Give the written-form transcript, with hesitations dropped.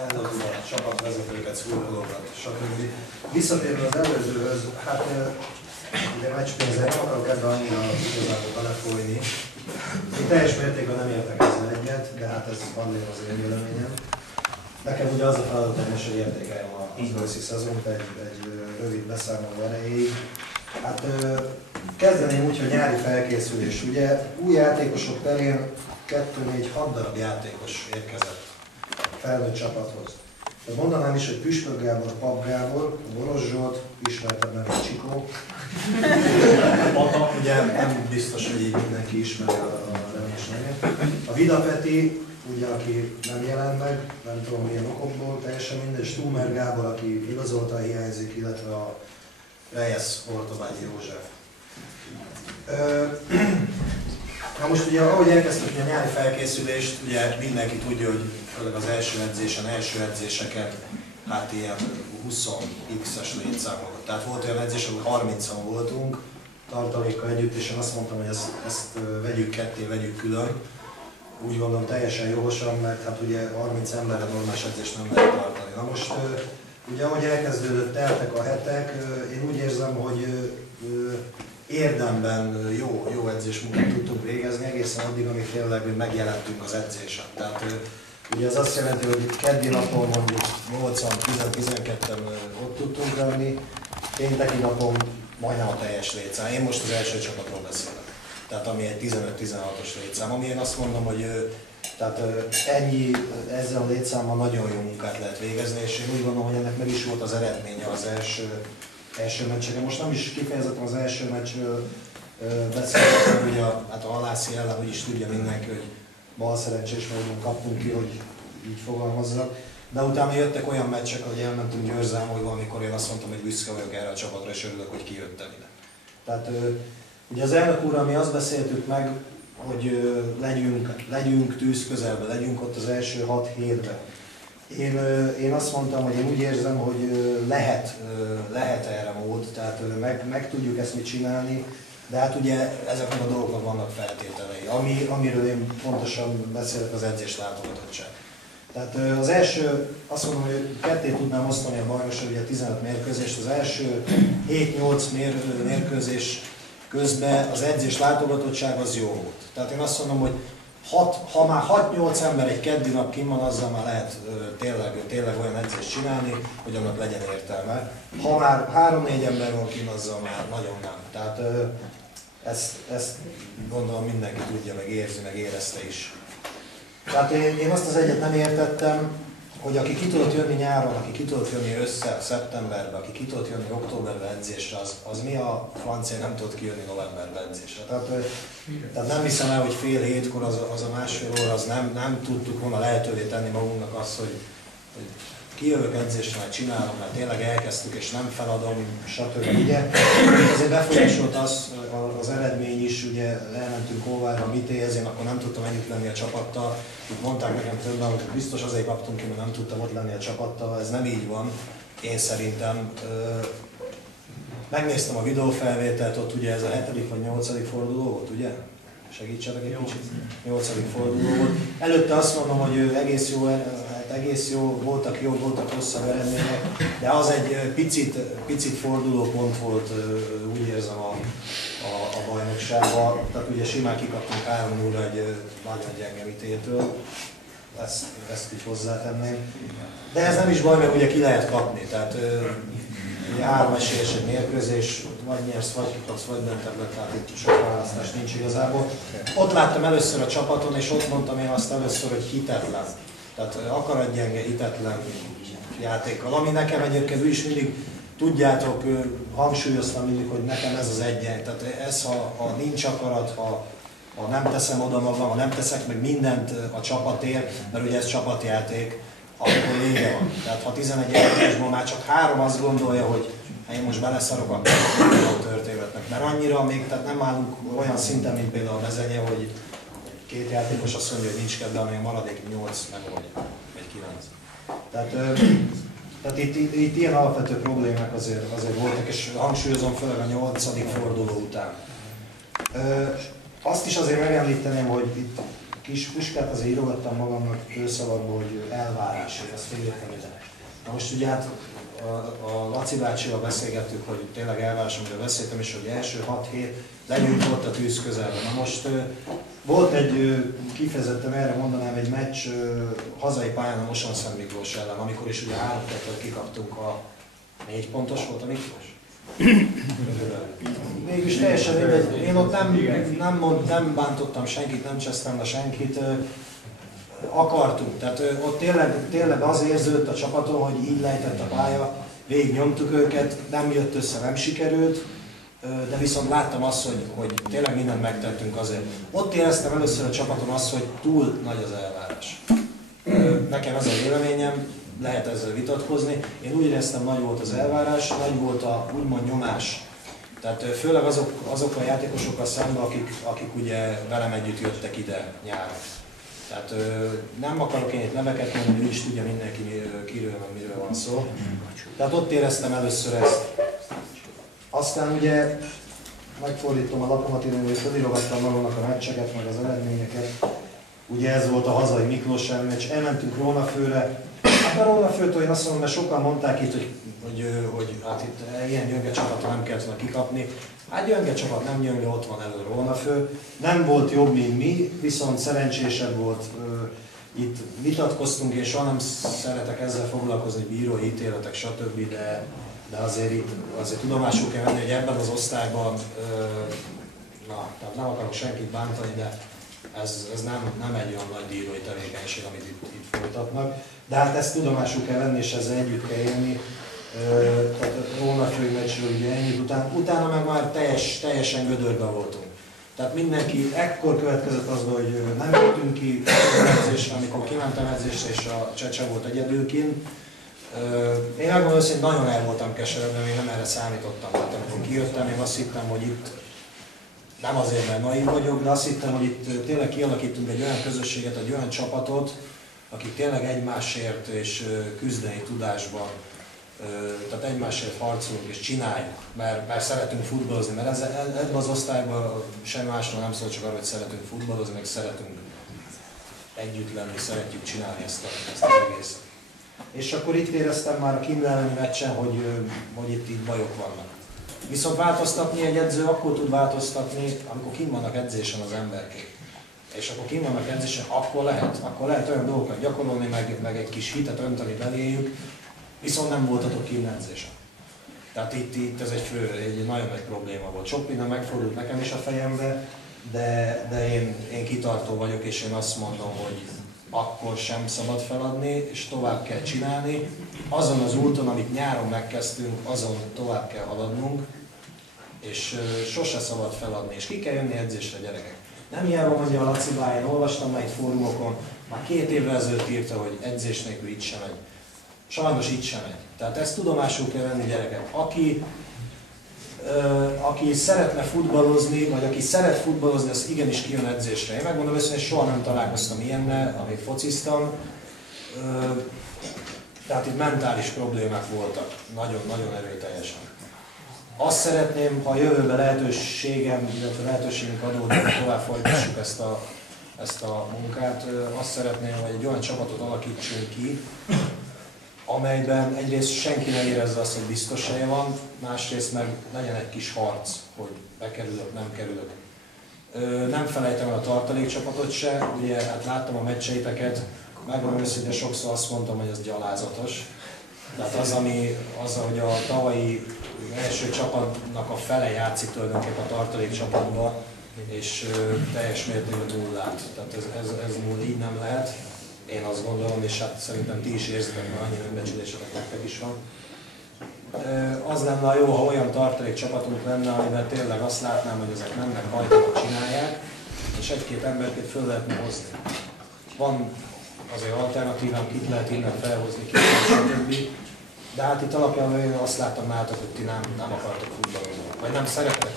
elnök urat, csapatvezetőket, szurkolókat, stb. Visszatérve az előzőhöz, hát ugye meccspénzzel nem akarok ebben annyira igazából belefolyni. Én teljes mértékben nem értek ezzel egyet, de hát ez van az én véleményem. Nekem ugye az a feladatom is, hogy értékeljem az őszi szezont egy rövid beszámoló erejéig. Hát kezdeném úgy, hogy nyári felkészülés. Ugye új játékosok terén 2-4-6 darab játékos érkezett felnőtt csapathoz. Mondanám is, hogy Püspök Gábor, Pap Gábor, Boros Zsolt, ismertebb nevű Csikó. Ugye nem biztos, hogy így mindenki ismeri a remény nevét. A Vida Peti, ugye, aki nem jelent meg, nem tudom milyen okokból, teljesen mindegy. Stumer Gábor, aki igazoltan hiányzik, illetve a Reyes Ortobágyi József. Na most ugye, ahogy elkezdtük a nyári felkészülést, ugye mindenki tudja, hogy főleg az első edzéseken, hát ilyen 20x-es létszámokat. Tehát volt olyan edzés, ahol 30-an voltunk, tartalékkal együtt, és én azt mondtam, hogy ezt vegyük ketté, vegyük külön. Úgy gondolom teljesen jogosan, mert hát ugye 30 emberre normális edzést nem lehet tartani. Na most ugye ahogy elkezdődött, teltek a hetek, én úgy érzem, hogy érdemben jó edzésmunkát tudtunk végezni egészen addig, amíg tényleg megjelentünk az edzésen. Tehát ugye ez azt jelenti, hogy keddi napon mondjuk 8-10-12-en ott tudtunk lenni, pénteki napon majdnem a teljes létszám. Én most az első csapatról beszélek. Tehát ami egy 15-16-os létszám, ami én azt mondom, hogy tehát ennyi, ezzel a létszámmal nagyon jó munkát lehet végezni, és én úgy gondolom, hogy ennek meg is volt az eredménye az első meccseken. Most nem is kifejezetten az első meccsről beszélek, ugye hát a Halászi ellen úgy is tudja mindenki, hogy bal szerencsés módon kaptunk ki, hogy így fogalmazzak. De utána jöttek olyan meccsek, hogy elmentünk Győrzámolyba, amikor én azt mondtam, hogy büszke vagyok erre a csapatra, és örülök, hogy kijöttem ide. Tehát ugye az elnök úrral mi azt beszéltük meg, hogy legyünk tűz közelbe, legyünk ott az első 6 hétben. Én azt mondtam, hogy én úgy érzem, hogy lehet erre mód, tehát meg tudjuk ezt mit csinálni, de hát ugye ezeknek a dolgoknak vannak feltételei, amiről én pontosan beszélek, az edzés látogatottság. Tehát az első, azt mondom, hogy ketté tudnám osztani a bajnokság, ugye 15 mérkőzést, az első 7-8 mérkőzés közben az edzés látogatottság az jó volt. Tehát én azt mondom, hogy ha már 6-8 ember egy keddi nap kinn van, azzal már lehet tényleg olyan edzést csinálni, hogy annak legyen értelme. Ha már 3-4 ember van kinn, azzal már nagyon nem. Tehát ezt gondolom mindenki tudja, meg érzi, meg érezte is. Tehát én azt az egyet nem értettem, hogy aki ki tudott jönni nyáron, aki ki tudott jönni össze, szeptemberbe, aki ki tudott jönni októberbe edzésre, az mi a francia nem tudott kijönni novemberbe edzésre. Tehát nem hiszem el, hogy fél hétkor az a másfél óra, az nem tudtuk volna lehetővé tenni magunknak azt, hogy kijövök edzésre, majd csinálom, mert tényleg elkezdtük és nem feladom, stb. Ugye azért befolyásolt az eredmény is, ugye elmentünk Óvára a Mitéhez, én akkor nem tudtam együtt lenni a csapattal. Mondták nekem többen, hogy biztos azért kaptunk ki, mert nem tudtam ott lenni a csapattal, ez nem így van, én szerintem. Megnéztem a videófelvételt, ott ugye ez a 7. vagy 8. forduló volt, ugye? Segítsetek egy kicsit. 8. forduló volt. Előtte azt mondom, hogy egész jó, voltak jobb, voltak rosszabb eredmények, de az egy picit fordulópont volt, úgy érzem a bajnokságban. Tehát ugye simán kikaptunk 3-0 egy nagyon gyenge Mitétől, ezt így hozzátenném. De ez nem is baj, mert ugye ki lehet kapni. Tehát ugye 3 esélyes egy mérkőzés, vagy nyersz, vagy kikapsz, vagy döntetlen, tehát itt sok választás nincs igazából. Ott láttam először a csapaton, és ott mondtam én azt először, hogy hitetlen. Tehát akaratgyenge, hitetlen játékkal, ami nekem egyébként is mindig, tudjátok, hangsúlyoztam mindig, hogy nekem ez az egyen. Tehát ez, ha nincs akarat, ha nem teszem oda magam, ha nem teszek meg mindent a csapatért, mert ugye ez csapatjáték, akkor vége van. Tehát ha 11 játékosból már csak 3 azt gondolja, hogy én most beleszarok a történetnek, mert annyira még tehát nem állunk olyan szinten, mint például a Bezenye, hogy 2 játékos azt mondja, hogy nincs kedve, amely maradék 8 megoldja, vagy 9. Tehát itt ilyen alapvető problémák azért voltak, és hangsúlyozom főleg a 8. forduló után. Azt is azért megemlíteném, hogy itt kis puskát azért írogattam magamnak főszavakból, hogy elvárás, hogy ezt értem ide. Na most ugye hát a Laci bácsival beszélgettük, hogy tényleg elvárás, amiről beszéltem, és hogy első 6 hét legyünk ott a tűz közelben. Na most volt egy, kifejezetten erre mondanám, egy meccs hazai pályán a Mosonszent Miklós ellen, amikor is ugye 3-2-től kikaptunk a 4 pontos volt a Miklós. Mégis teljesen mindegy, én ott nem bántottam senkit, nem csesztem le senkit, akartunk, tehát ott tényleg az érződött a csapaton, hogy így lejtett a pálya, végig nyomtuk őket, nem jött össze, nem sikerült, de viszont láttam azt, hogy tényleg mindent megtettünk azért. Ott éreztem először a csapaton azt, hogy túl nagy az elvárás. Nekem ez a véleményem, lehet ezzel vitatkozni. Én úgy éreztem, nagy volt az elvárás, nagy volt a úgymond nyomás. Tehát főleg azok a játékosokkal szemben, akik ugye velem együtt jöttek ide nyáron. Tehát nem akarok én itt neveket mondani, ő is tudja mindenki kiről, miről van szó. Tehát ott éreztem először ezt. Aztán ugye megfordítom a lapomat, hogy felirogattam magamnak a meccseket, meg az eredményeket. Ugye ez volt a hazai Miklós ellen meccs, elmentünk Rónafőre. Hát a Rónafőtől én azt mondom, mert sokan mondták itt, hogy hát itt ilyen gyönge csapatot nem kellett volna kikapni. Hát gyönge csapat, nem gyönge, ott van elő Rónafő. Nem volt jobb, mint mi, viszont szerencsésebb volt. Itt vitatkoztunk, és soha nem szeretek ezzel foglalkozni, bírói ítéletek, stb. De azért tudomásul kell venni, hogy ebben az osztályban, tehát nem akarok senkit bántani, de ez nem egy olyan nagy bírói tevékenység, amit itt folytatnak. De hát ezt tudomásul kell venni, és ezzel együtt kell élni. Tehát a Rónafői meccsről ugye ennyit utána meg már teljesen gödörben voltunk. Tehát mindenki, ekkor következett az, hogy nem jöttünk ki edzésre, amikor kimentem edzésre, és a Csecse volt egyedülként. Én megmondom őszintén, nagyon el voltam keseredve, én nem erre számítottam. Tehát amikor kijöttem, én azt hittem, hogy itt, nem azért, mert naív vagyok, de azt hittem, hogy itt tényleg kialakítunk egy olyan közösséget, egy olyan csapatot, akik tényleg egymásért és küzdeni tudásban, tehát egymásért harcolunk és csináljuk, mert szeretünk futballozni, mert ebben az osztályban semmi másról nem szól, csak arról, hogy szeretünk futballozni, meg szeretünk együtt lenni, szeretjük csinálni ezt az egészet. És akkor itt éreztem már a Kimle elleni meccsen, hogy itt bajok vannak. Viszont változtatni egy edző akkor tud változtatni, amikor kint vannak edzésen az emberkék. És akkor kint vannak edzésen, akkor lehet olyan dolgokat gyakorolni, meg egy kis hitet önteni beléjük, viszont nem voltatok kint edzésen. Tehát itt ez egy nagyon nagy probléma volt. Sok minden megfordult nekem is a fejembe, de én kitartó vagyok, és én azt mondom, hogy akkor sem szabad feladni, és tovább kell csinálni. Azon az úton, amit nyáron megkezdtünk, azon tovább kell haladnunk, és sose szabad feladni, és ki kell jönni edzésre, gyerekek. Nem hiába mondja a Laci bá, én olvastam már egy fórumokon, már 2 évvel ezelőtt írta, hogy edzés nélkül itt sem megy. Sajnos itt sem megy. Tehát ezt tudomásul kell venni, gyerekek. Aki szeretne futballozni, vagy aki szeret futballozni, az igenis kijön edzésre. Én megmondom őszintén, hogy soha nem találkoztam ilyennel, amíg fociztam. Tehát itt mentális problémák voltak, nagyon-nagyon erőteljesen. Azt szeretném, ha a jövőben lehetőségünk adódik, hogy tovább folytassuk ezt a munkát, azt szeretném, hogy egy olyan csapatot alakítsunk ki, amelyben egyrészt senki ne érezze azt, hogy biztos helye van, másrészt meg legyen egy kis harc, hogy bekerülök, nem kerülök. Nem felejtem el a tartalékcsapatot se, ugye hát láttam a meccseiteket, megmondom őszintén, sokszor azt mondtam, hogy ez gyalázatos. Tehát az, hogy a tavalyi első csapatnak a fele játszik tulajdonképpen a tartalékcsapatban, és teljes mértékben nullát. Tehát ez null, így nem lehet. Én azt gondolom, és hát szerintem ti is érzitek, mert annyi önbecsülésetek nektek is van. Az lenne jó, ha olyan tartalékcsapatunk lenne, amiben tényleg azt látnám, hogy ezek mennek, hajtanak, csinálják, és egy-két embert föl lehetne hozni. Van azért alternatívám, kit lehet innen felhozni, kit stb. De hát itt alapján én azt láttam nálatok, hogy ti nem akartok futballozni, vagy nem szerettek